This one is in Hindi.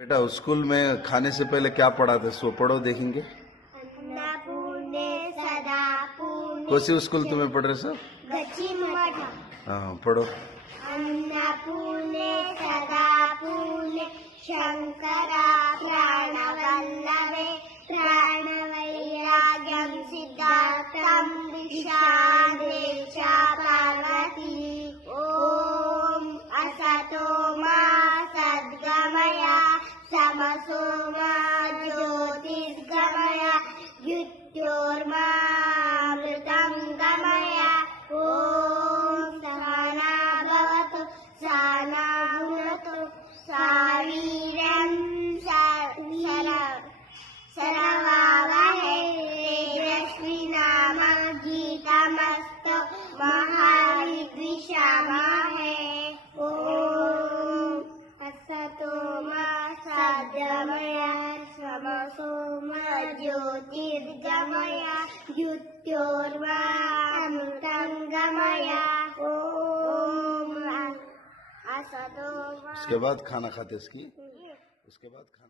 बेटा स्कूल में खाने से पहले क्या पढ़ाते, सो पढ़ो देखेंगे। अन्नपूर्णे सदा पूर्णे कौन सी स्कूल तुम्हें पढ़ रहे सर? गचिमठ। हाँ पढ़ो। अन्नपूर्णे सदा पूर्णे शंकरा प्राणवल्लभे प्राणवैराग्यं सिद्धार्थं विशाले च पार्वती। ॐ असतो मा सद्गमय तमसो मा ज्योतिर्गमय मृत्योर्मामृतं गमय। ॐ सहना भवतु सहना भुनक्तु सवीर्यं सरवावहै तेजस्विनामधीतमस्तु मा विद्विषावहै। ॐ असतो मा सद्गमय तमसो मा ज्योतिर्गमय मृत्योर्मामृतं गमय। ॐ असतो मा। उसके बाद खाना खाते इसकी, उसके बाद खाना